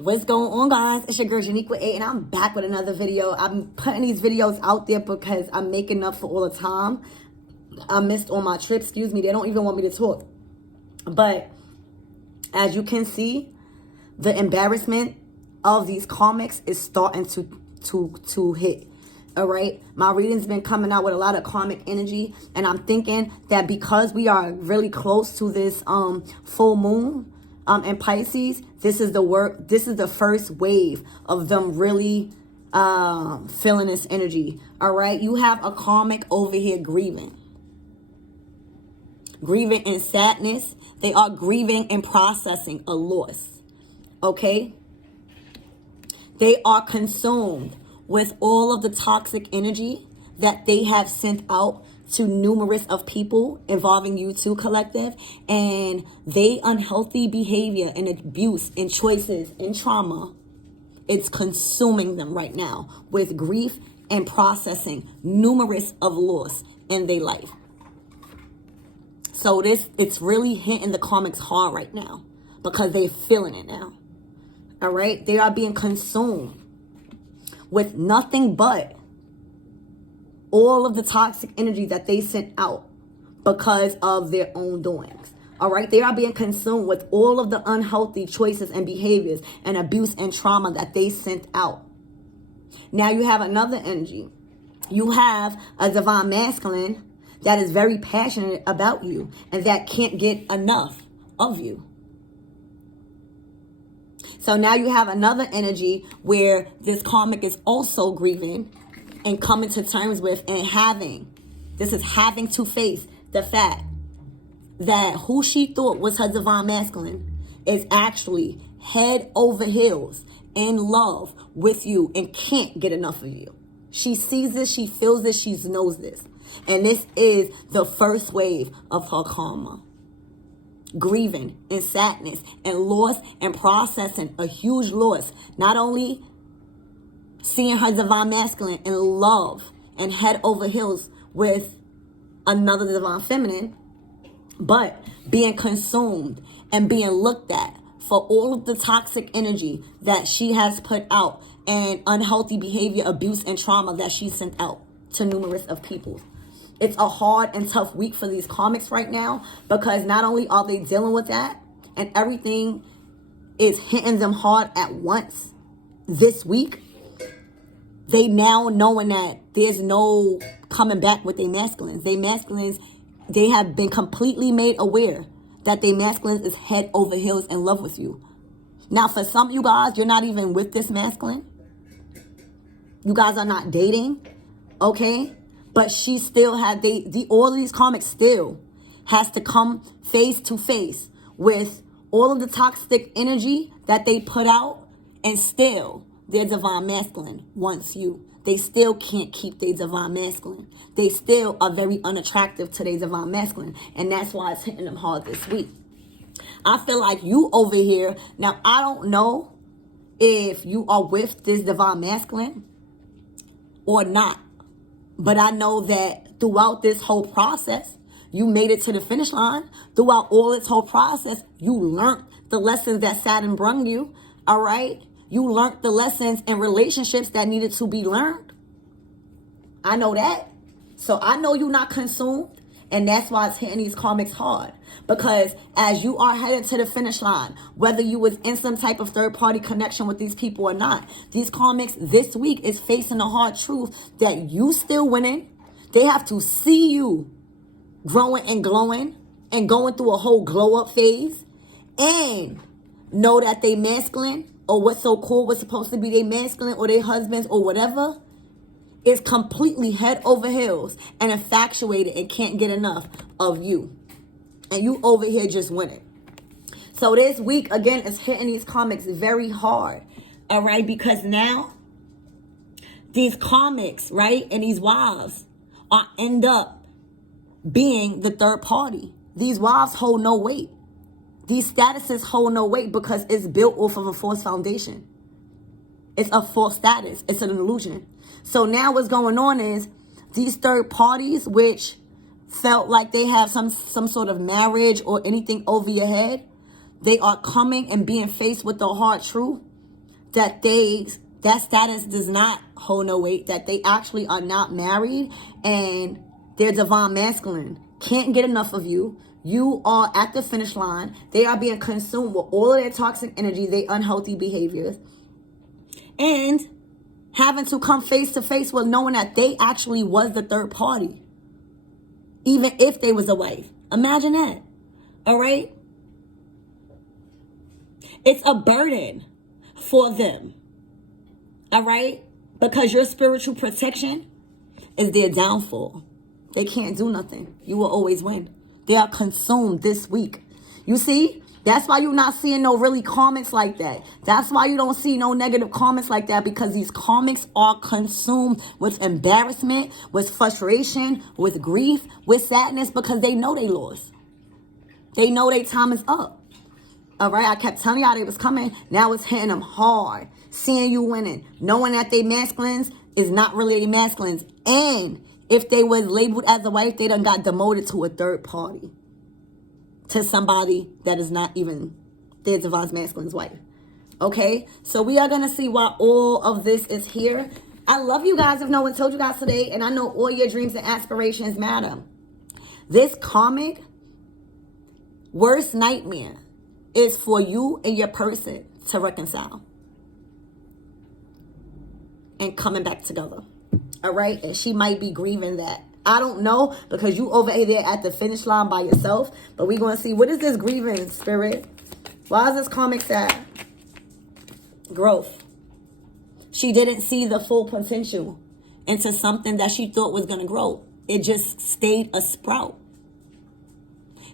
What's going on, guys? It's your girl Janiqua 8, and I'm back with another video. I'm putting these videos out there because I'm making up for all the time I missed on my trip. Excuse me, they don't even want me to talk. But as you can see, the embarrassment of these karmics is starting to hit. All right, my reading's been coming out with a lot of karmic energy, and I'm thinking that because we are really close to this full moon in Pisces, this is the first wave of them really feeling this energy. All right, you have a karmic over here grieving in sadness. They are grieving and processing a loss. Okay, they are consumed with all of the toxic energy that they have sent out to numerous of people involving you too, collective, and they unhealthy behavior and abuse and choices and trauma, it's consuming them right now with grief and processing numerous of loss in their life. So it's really hitting the karmics hard right now because they're feeling it now. All right, they are being consumed with nothing but all of the toxic energy that they sent out because of their own doings. All right, they are being consumed with all of the unhealthy choices and behaviors and abuse and trauma that they sent out. Now you have another energy. You have a divine masculine that is very passionate about you and that can't get enough of you. So now you have another energy where this karmic is also grieving and coming to terms with and having to face the fact that who she thought was her divine masculine is actually head over heels in love with you and can't get enough of you. She sees this, she feels this, she knows this. And this is the first wave of her karma. Grieving and sadness and loss and processing a huge loss. Not only seeing her divine masculine in love and head over heels with another divine feminine, but being consumed and being looked at for all of the toxic energy that she has put out and unhealthy behavior, abuse, and trauma that she sent out to numerous of people. It's a hard and tough week for these karmics right now because not only are they dealing with that and everything is hitting them hard at once this week, they now knowing that there's no coming back with their masculines. Their masculines, they have been completely made aware that their masculines is head over heels in love with you. Now, for some of you guys, you're not even with this masculine. You guys are not dating, okay? But she still had, all of these karmics still has to come face to face with all of the toxic energy that they put out, and still their divine masculine wants you. They still can't keep their divine masculine. They still are very unattractive to their divine masculine, and that's why it's hitting them hard this week. I feel like you over here, now I don't know if you are with this divine masculine or not. But I know that throughout this whole process, you made it to the finish line. Throughout all this whole process, you learned the lessons that Saturn brung you, all right? You learned the lessons and relationships that needed to be learned. I know that. So I know you're not consumed. And that's why it's hitting these karmics hard. Because as you are headed to the finish line, whether you was in some type of third-party connection with these people or not, these karmics this week is facing the hard truth that you still winning. They have to see you growing and glowing and going through a whole glow-up phase. And know that they masculine, or what's so cool was supposed to be they masculine or their husbands or whatever, is completely head over heels and infatuated and can't get enough of you. And you over here just winning. So this week, again, is hitting these karmics very hard. All right? Because now, these karmics, right, and these wives end up being the third party. These wives hold no weight. These statuses hold no weight because it's built off of a false foundation. It's a false status. It's an illusion. So now what's going on is these third parties, which felt like they have some sort of marriage or anything over your head, they are coming and being faced with the hard truth that that status does not hold no weight, that they actually are not married, and their divine masculine can't get enough of you. You are at the finish line. They are being consumed with all of their toxic energy, their unhealthy behaviors, and having to come face to face with knowing that they actually was the third party, even if they was a wife. Imagine that. All right? It's a burden for them. All right? Because your spiritual protection is their downfall. They can't do nothing. You will always win. They are consumed this week. You see? That's why you're not seeing no really comments like that. That's why you don't see no negative comments like that, because these comments are consumed with embarrassment, with frustration, with grief, with sadness, because they know they lost. They know their time is up. All right? I kept telling y'all they was coming. Now it's hitting them hard. Seeing you winning. Knowing that they masculines is not really masculines. And if they was labeled as a wife, they done got demoted to a third party. To somebody that is not even their divine masculine's wife. Okay? So we are going to see why all of this is here. I love you guys if no one told you guys today. And I know all your dreams and aspirations matter. This karmic worst nightmare is for you and your person to reconcile. And coming back together. All right? And she might be grieving that. I don't know, because you over there at the finish line by yourself. But we're going to see, what is this grieving, spirit? Why is this karmic sad? Growth. She didn't see the full potential into something that she thought was going to grow. It just stayed a sprout.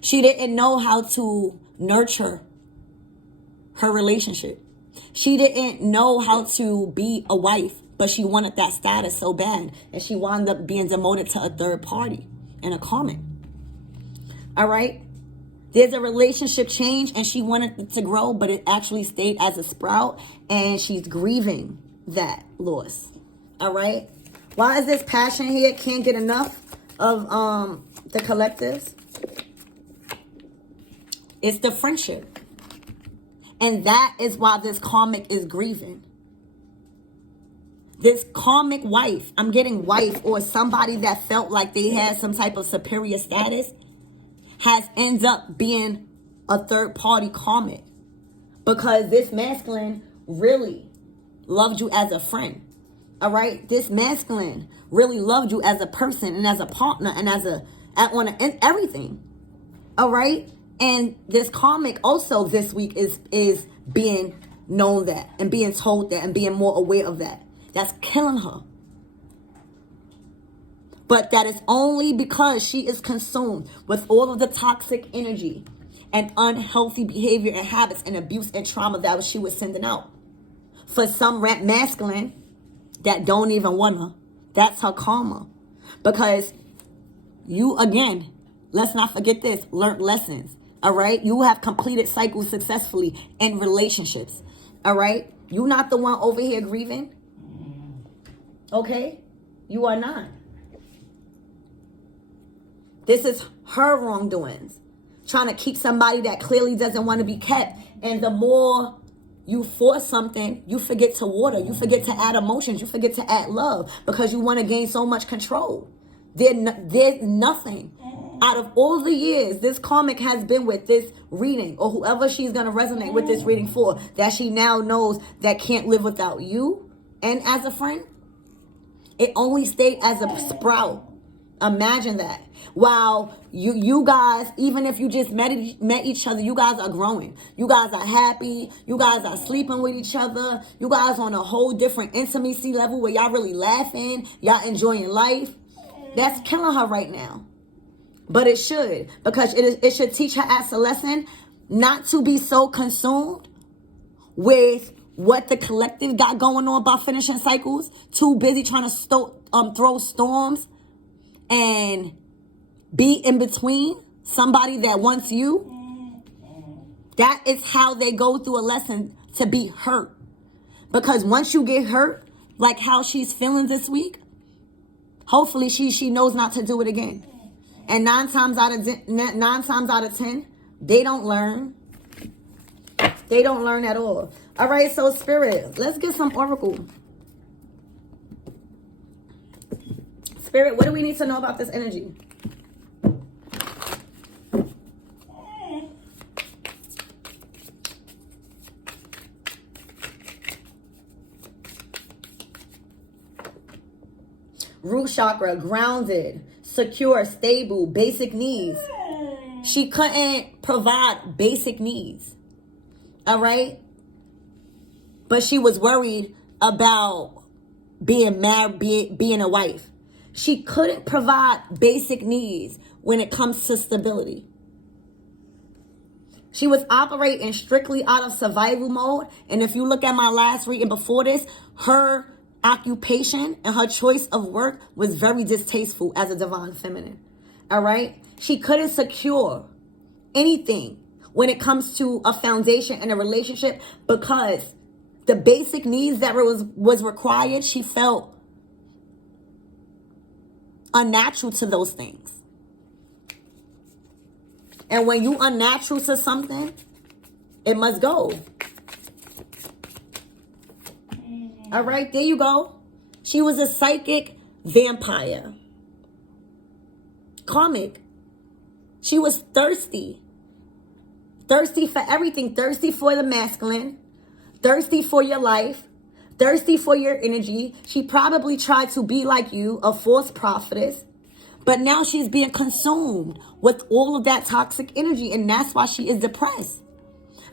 She didn't know how to nurture her relationship. She didn't know how to be a wife. But she wanted that status so bad. And she wound up being demoted to a third party in a karmic. All right? There's a relationship change and she wanted it to grow, but it actually stayed as a sprout. And she's grieving that loss. All right? Why is this passion here? Can't get enough of the collectives. It's the friendship. And that is why this karmic is grieving. This karmic wife, I'm getting wife or somebody that felt like they had some type of superior status, ends up being a third party karmic. Because this masculine really loved you as a friend. All right? This masculine really loved you as a person and as a partner and and everything. All right? And this karmic also this week is being known that and being told that and being more aware of that. That's killing her. But that is only because she is consumed with all of the toxic energy and unhealthy behavior and habits and abuse and trauma that she was sending out. For some masculine that don't even want her, that's her karma. Because you, again, let's not forget this, learned lessons. All right? You have completed cycles successfully in relationships. All right? You're not the one over here grieving. Okay? You are not. This is her wrongdoings. Trying to keep somebody that clearly doesn't want to be kept. And the more you force something, you forget to water. You forget to add emotions. You forget to add love. Because you want to gain so much control. There's nothing. Out of all the years this karmic has been with this reading, or whoever she's going to resonate with this reading for, that she now knows that can't live without you and as a friend. It only stayed as a sprout. Imagine that. While you guys, even if you just met each other, you guys are growing. You guys are happy. You guys are sleeping with each other. You guys on a whole different intimacy level where y'all really laughing. Y'all enjoying life. That's killing her right now. But it should. Because it should teach her as a lesson not to be so consumed with what the collective got going on by finishing cycles. Too busy trying to throw storms and be in between somebody that wants you. That is how they go through a lesson, to be hurt. Because once you get hurt, like how she's feeling this week, hopefully she knows not to do it again. And 9 times out of 10, they don't learn. They don't learn at all. All right, so Spirit, let's get some oracle. Spirit, what do we need to know about this energy? Root chakra, grounded, secure, stable, basic needs. She couldn't provide basic needs. All right? But she was worried about being married, being a wife. She couldn't provide basic needs when it comes to stability. She was operating strictly out of survival mode. And if you look at my last reading before this, her occupation and her choice of work was very distasteful as a divine feminine. All right? She couldn't secure anything when it comes to a foundation and a relationship because the basic needs that was required, she felt unnatural to those things. And when you unnatural to something, it must go. All right, there you go. She was a psychic vampire. Karmic. She was thirsty. Thirsty for everything. Thirsty for the masculine. Thirsty for your life. Thirsty for your energy. She probably tried to be like you, a false prophetess. But now she's being consumed with all of that toxic energy. And that's why she is depressed.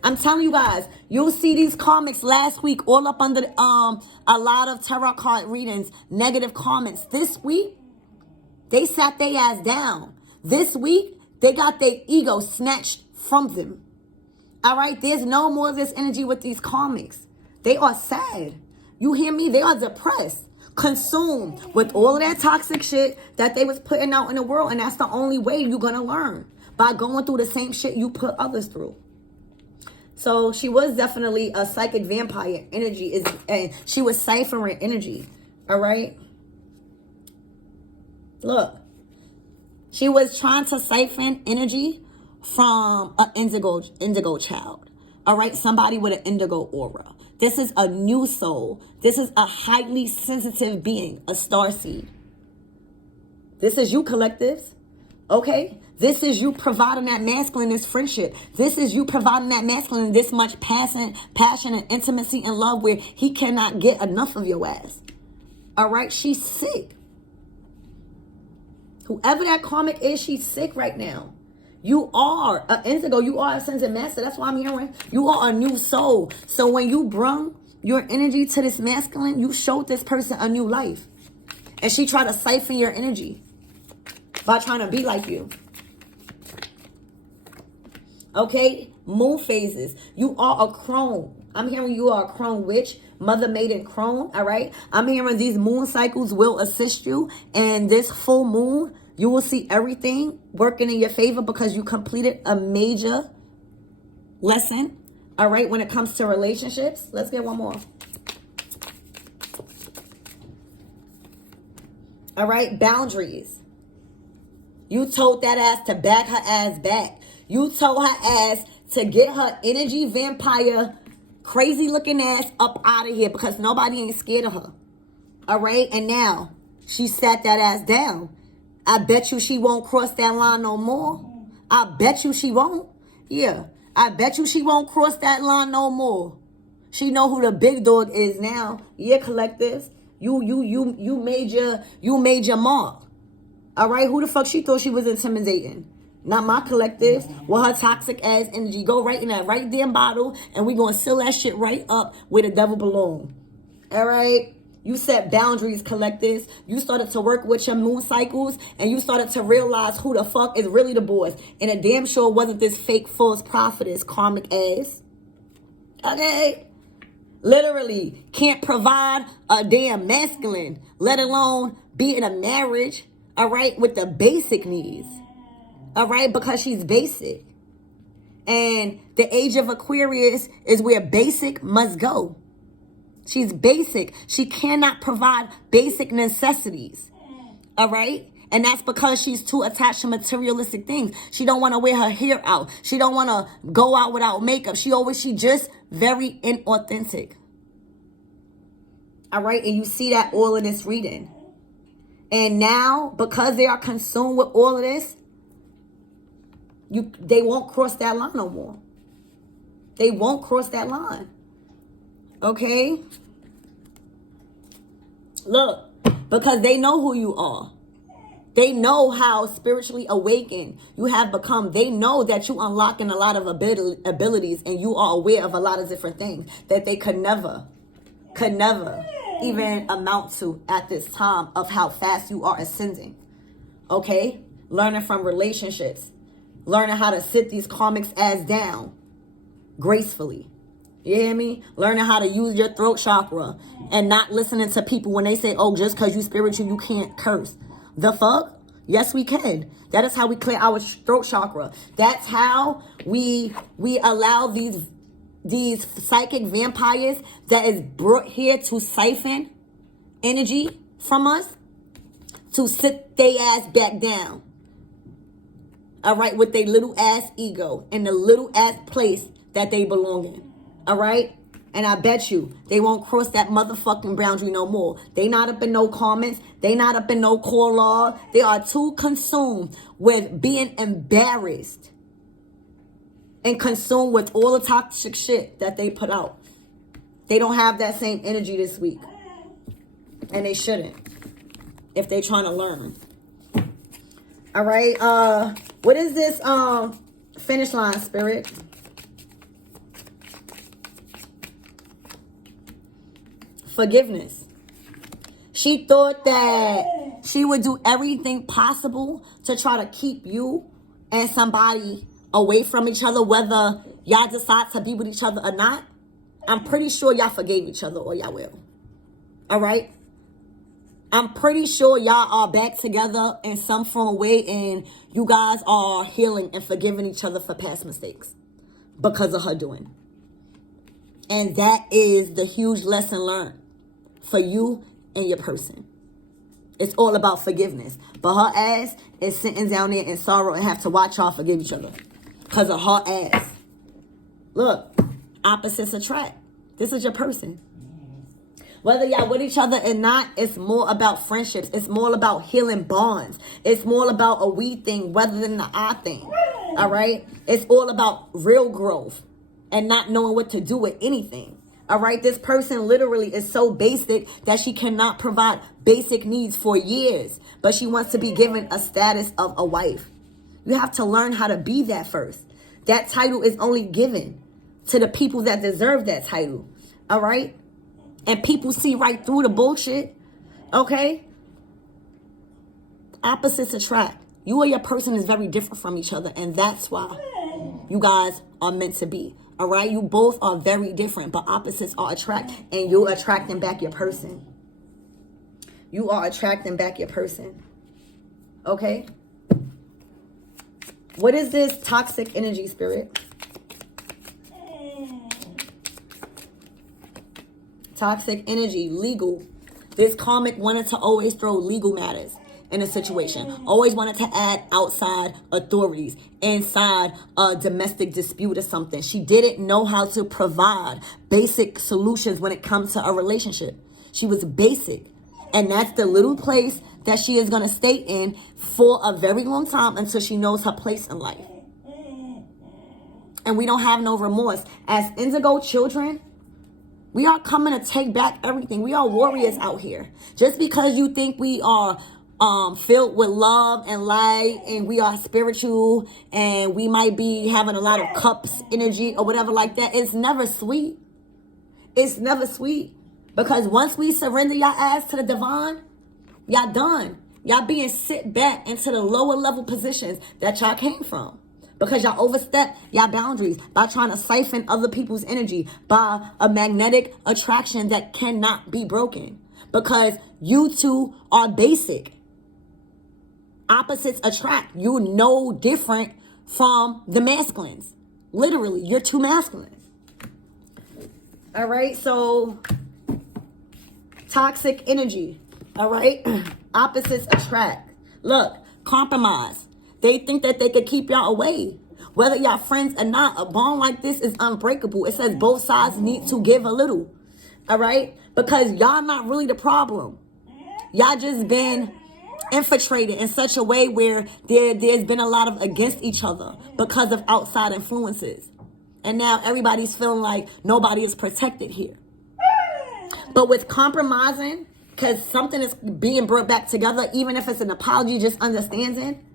I'm telling you guys, you'll see these karmics last week all up under a lot of tarot card readings, negative comments. This week, they sat their ass down. This week, they got their ego snatched from them. All right? There's no more of this energy with these karmics. They are sad. You hear me? They are depressed, consumed with all of that toxic shit that they was putting out in the world. And that's the only way you're going to learn, by going through the same shit you put others through. So she was definitely a psychic vampire energy, and she was ciphering energy. All right. Look, she was trying to siphon energy from an indigo child. All right. Somebody with an indigo aura. This is a new soul. This is a highly sensitive being, a starseed. This is you, collectives. Okay. This is you providing that masculine, this friendship. This is you providing that masculine this much passion and intimacy and love where he cannot get enough of your ass. All right? She's sick. Whoever that karmic is, she's sick right now. You are an indigo. You are a sensitive master. That's why I'm hearing. You are a new soul. So when you bring your energy to this masculine, you showed this person a new life. And she tried to siphon your energy by trying to be like you. Okay, moon phases. You are a crone. I'm hearing you are a crone witch, mother maiden crone. All right. I'm hearing these moon cycles will assist you. And this full moon, you will see everything working in your favor because you completed a major lesson. All right. When it comes to relationships, let's get one more. All right. Boundaries. You told that ass to back her ass back. You told her ass to get her energy vampire, crazy looking ass up out of here because nobody ain't scared of her. All right? And now she sat that ass down. I bet you she won't cross that line no more. I bet you she won't. Yeah. I bet you she won't cross that line no more. She know who the big dog is now. Yeah, collectives. You made your mark. All right? Who the fuck she thought she was intimidating? Not my collectives. Well, her toxic ass energy. Go right in that right damn bottle, and we gonna seal that shit right up where the devil belong. All right? You set boundaries, collectives. You started to work with your moon cycles, and you started to realize who the fuck is really the boss. And a damn sure wasn't this fake false prophetess, karmic ass. Okay? Literally can't provide a damn masculine, let alone be in a marriage, all right, with the basic needs. All right, because she's basic. And the age of Aquarius is where basic must go. She's basic. She cannot provide basic necessities. All right? And that's because she's too attached to materialistic things. She don't want to wear her hair out. She don't want to go out without makeup. She just very inauthentic. All right. And you see that all in this reading. And now, because they are consumed with all of this, they won't cross that line no more. They won't cross that line. Okay? Look, because they know who you are. They know how spiritually awakened you have become. They know that you unlocking a lot of abilities and you are aware of a lot of different things that they could never even amount to at this time of how fast you are ascending. Okay? Learning from relationships. Learning how to sit these karmics ass down gracefully. You hear me? Learning how to use your throat chakra and not listening to people when they say, oh, just because you spiritual, you can't curse. The fuck? Yes, we can. That is how we clear our throat chakra. That's how we allow these psychic vampires that is brought here to siphon energy from us to sit their ass back down. All right, with their little ass ego and the little ass place that they belong in. All right? And I bet you they won't cross that motherfucking boundary no more. They not up in no comments. They not up in no core law. They are too consumed with being embarrassed and consumed with all the toxic shit that they put out. They don't have that same energy this week. And they shouldn't if they trying to learn. All right. What is this finish line, Spirit? Forgiveness. She thought that she would do everything possible to try to keep you and somebody away from each other, whether y'all decide to be with each other or not. I'm pretty sure y'all forgave each other, or y'all will. All right? I'm pretty sure y'all are back together in some form of way, and you guys are healing and forgiving each other for past mistakes because of her doing. And that is the huge lesson learned for you and your person. It's all about forgiveness. But her ass is sitting down there in sorrow and have to watch y'all forgive each other because of her ass. Look, opposites attract. This is your person. Whether y'all with each other or not, it's more about friendships. It's more about healing bonds. It's more about a we thing rather than the I thing. All right? It's all about real growth and not knowing what to do with anything. All right? This person literally is so basic that she cannot provide basic needs for years, but she wants to be given a status of a wife. You have to learn how to be that first. That title is only given to the people that deserve that title. All right? And people see right through the bullshit. Okay? Opposites attract. You or your person is very different from each other. And that's why you guys are meant to be. All right? You both are very different. But opposites are attract. And you're attracting back your person. You are attracting back your person. Okay? What is this toxic energy, Spirit? Toxic energy, legal. This karmic wanted to always throw legal matters in a situation. Always wanted to add outside authorities inside a domestic dispute or something. She didn't know how to provide basic solutions when it comes to a relationship. She was basic. And that's the little place that she is going to stay in for a very long time until she knows her place in life. And we don't have no remorse. As indigo children, we are coming to take back everything. We are warriors out here. Just because you think we are filled with love and light and we are spiritual and we might be having a lot of cups energy or whatever like that, it's never sweet. It's never sweet. Because once we surrender y'all ass to the divine, y'all done. Y'all being sit back into the lower level positions that y'all came from. Because y'all overstep y'all boundaries by trying to siphon other people's energy by a magnetic attraction that cannot be broken. Because you two are basic. Opposites attract. You're no different from the masculines. Literally, you're two masculines. All right, so toxic energy. All right, opposites attract. Look, compromise. They think that they could keep y'all away. Whether y'all friends or not, a bond like this is unbreakable. It says both sides need to give a little. All right? Because y'all not really the problem. Y'all just been infiltrated in such a way where there's been a lot of against each other because of outside influences. And now everybody's feeling like nobody is protected here. But with compromising, because something is being brought back together, even if it's an apology, just understanding.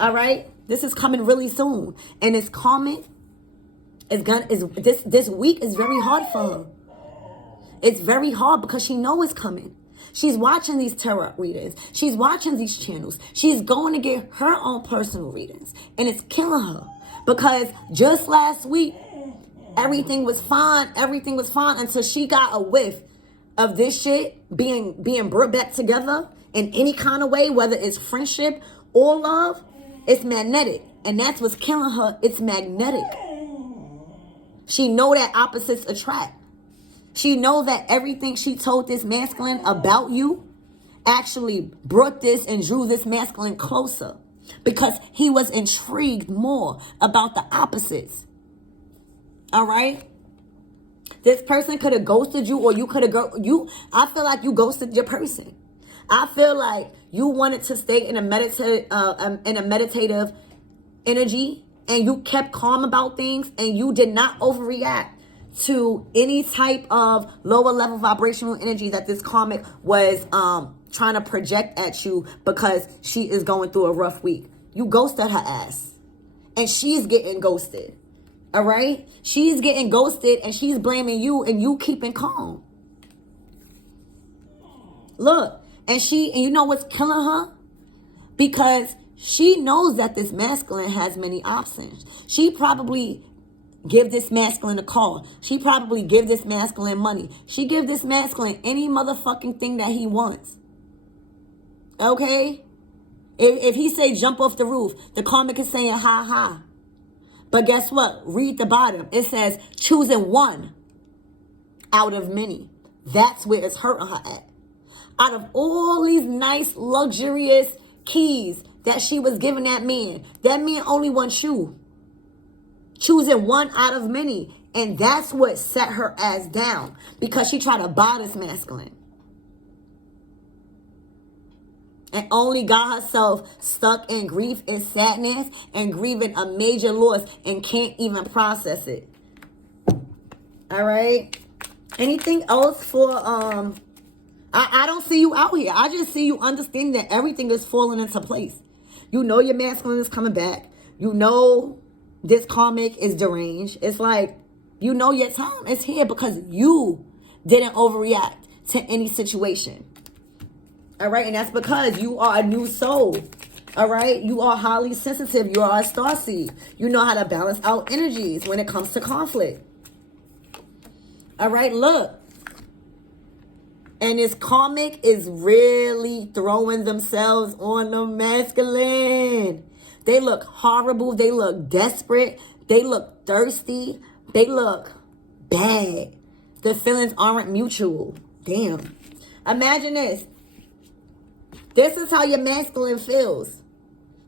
All right? This is coming really soon. And it's coming. This week is very hard for her. It's very hard because she knows it's coming. She's watching these tarot readings. She's watching these channels. She's going to get her own personal readings. And it's killing her. Because just last week, everything was fine. Everything was fine until she got a whiff of this shit being brought back together in any kind of way, whether it's friendship or love. It's magnetic. And that's what's killing her. It's magnetic. She know that opposites attract. She know that everything she told this masculine about you actually brought this and drew this masculine closer because he was intrigued more about the opposites. All right? This person could have ghosted you, or you could have I feel like you ghosted your person. I feel like you wanted to stay in a meditative energy, and you kept calm about things, and you did not overreact to any type of lower level vibrational energy that this karmic was trying to project at you because she is going through a rough week. You ghosted her ass, and she's getting ghosted. All right? She's getting ghosted, and she's blaming you, and you keeping calm. Look, and you know what's killing her? Because she knows that this masculine has many options. She probably give this masculine a call. She probably give this masculine money. She give this masculine any motherfucking thing that he wants. Okay? If he say jump off the roof, the karmic is saying ha ha. But guess what? Read the bottom. It says choosing one out of many. That's where it's hurting her at. Out of all these nice, luxurious keys that she was giving that man only wants you. Choosing one out of many. And that's what set her ass down. Because she tried to buy this masculine. And only got herself stuck in grief and sadness and grieving a major loss and can't even process it. All right? Anything else for, I don't see you out here. I just see you understanding that everything is falling into place. You know your masculine is coming back. You know this karmic is deranged. It's like, you know your time is here because you didn't overreact to any situation. All right? And that's because you are a new soul. All right? You are highly sensitive. You are a starseed. You know how to balance out energies when it comes to conflict. All right? Look. And this karmic is really throwing themselves on the masculine. They look horrible. They look desperate. They look thirsty. They look bad. The feelings aren't mutual. Damn. Imagine this. This is how your masculine feels.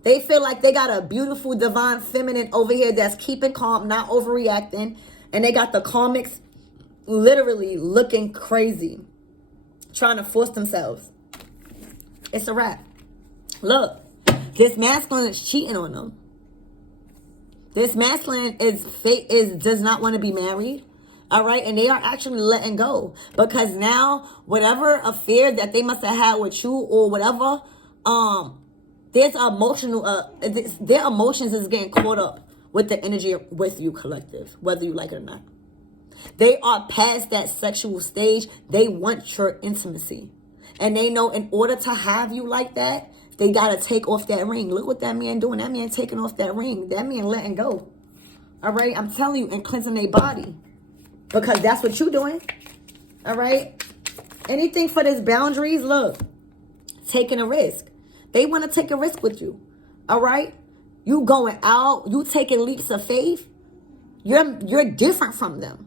They feel like they got a beautiful, divine feminine over here that's keeping calm, not overreacting. And they got the karmics literally looking crazy, trying to force themselves. It's a wrap. Look, this masculine is cheating on them. This masculine does not want to be married. All right. And they are actually letting go because now whatever affair that they must have had with you or whatever, there's emotional, their emotions is getting caught up with the energy with you, collective, whether you like it or not. They are past that sexual stage. They want your intimacy. And they know in order to have you like that, they got to take off that ring. Look what that man doing. That man taking off that ring. That man letting go. All right. I'm telling you, and cleansing their body. Because that's what you're doing. All right. Anything for this boundaries, look. Taking a risk. They want to take a risk with you. All right. You going out. You taking leaps of faith. You're different from them.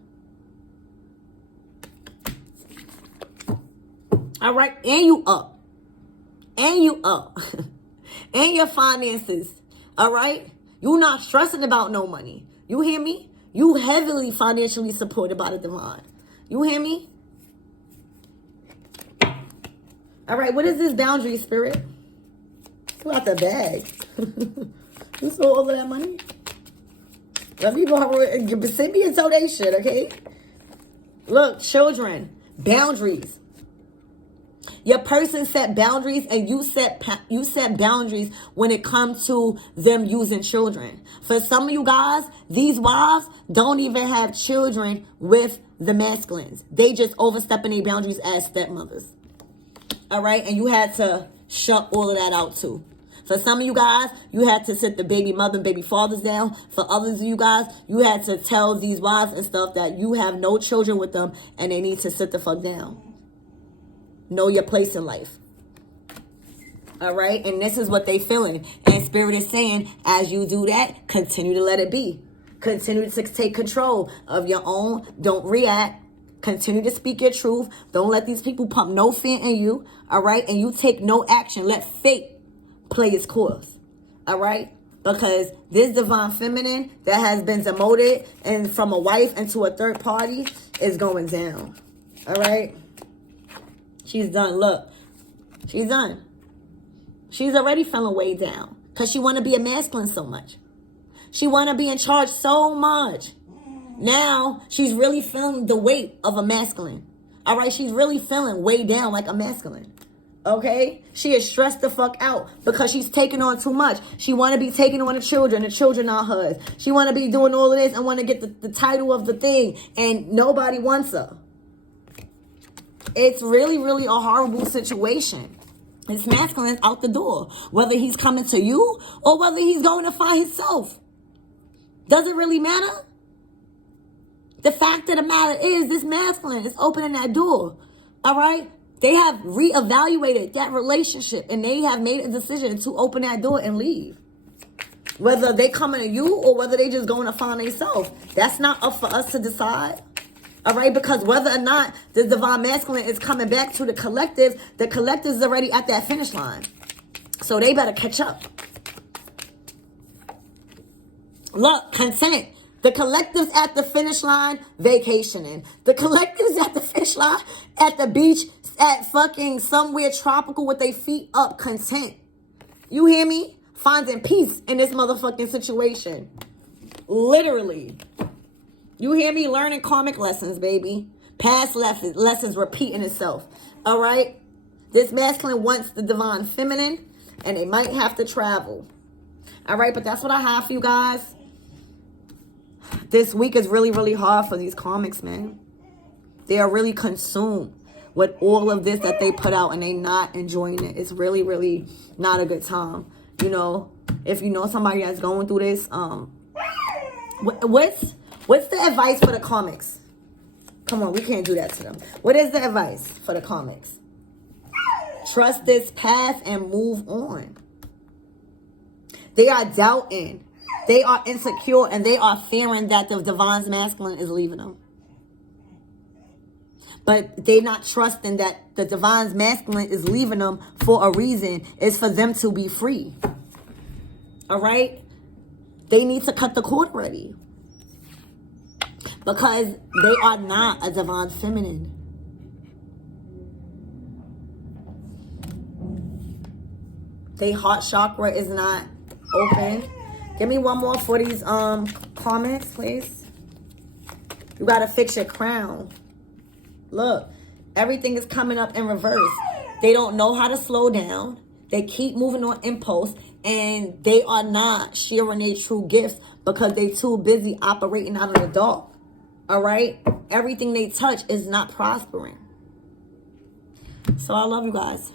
All right. And you up. and you up. And your finances. All right? You're not stressing about no money. You hear me? You heavily financially supported by the divine. You hear me? All right, what is this boundary, spirit? Who out the bag? You stole all of that money? Let me borrow it. Send me a donation, okay? Look, children, boundaries. Your person set boundaries, and you set boundaries when it comes to them using children. For some of you guys, these wives don't even have children with the masculines. They just overstepping their boundaries as stepmothers. All right? And you had to shut all of that out too. For some of you guys, you had to sit the baby mother and baby fathers down. For others of you guys, you had to tell these wives and stuff that you have no children with them and they need to sit the fuck down. Know your place in life. All right? And this is what they feeling. And Spirit is saying, as you do that, continue to let it be. Continue to take control of your own. Don't react. Continue to speak your truth. Don't let these people pump no fear in you. All right? And you take no action. Let fate play its course. All right? Because this divine feminine that has been demoted and from a wife into a third party is going down. All right? She's done. Look, she's done. She's already feeling way down because she want to be a masculine so much. She want to be in charge so much. Now she's really feeling the weight of a masculine. All right, she's really feeling way down like a masculine. Okay, she is stressed the fuck out because she's taking on too much. She want to be taking on the children are hers. She want to be doing all of this and want to get the title of the thing, and nobody wants her. It's really, really a horrible situation. This masculine is out the door. Whether he's coming to you or whether he's going to find himself. Does it really matter? The fact of the matter is this masculine is opening that door. All right? They have reevaluated that relationship and they have made a decision to open that door and leave. Whether they coming to you or whether they just going to find themselves. That's not up for us to decide. All right, because whether or not the divine masculine is coming back to the collective is already at that finish line. So they better catch up. Look, consent. The collective's at the finish line vacationing. The collective's at the finish line at the beach at fucking somewhere tropical with their feet up, content. You hear me? Finding peace in this motherfucking situation. Literally. You hear me? Learning karmic lessons, baby. Past lessons repeating itself. All right? This masculine wants the divine feminine, and they might have to travel. All right? But that's what I have for you guys. This week is really, really hard for these karmics, man. They are really consumed with all of this that they put out, and they not enjoying it. It's really, really not a good time. You know, if you know somebody that's going through this, what's the advice for the comics? Come on, we can't do that to them. What is the advice for the comics? Trust this path and move on. They are doubting. They are insecure and they are fearing that the divine's masculine is leaving them. But they're not trusting that the divine's masculine is leaving them for a reason. It's for them to be free. All right? They need to cut the cord already. Because they are not a divine feminine. Their heart chakra is not open. Give me one more for these comments, please. You gotta fix your crown. Look, everything is coming up in reverse. They don't know how to slow down. They keep moving on impulse, and they are not sharing their true gifts because they too busy operating out of the dark. All right? Everything they touch is not prospering. So I love you guys.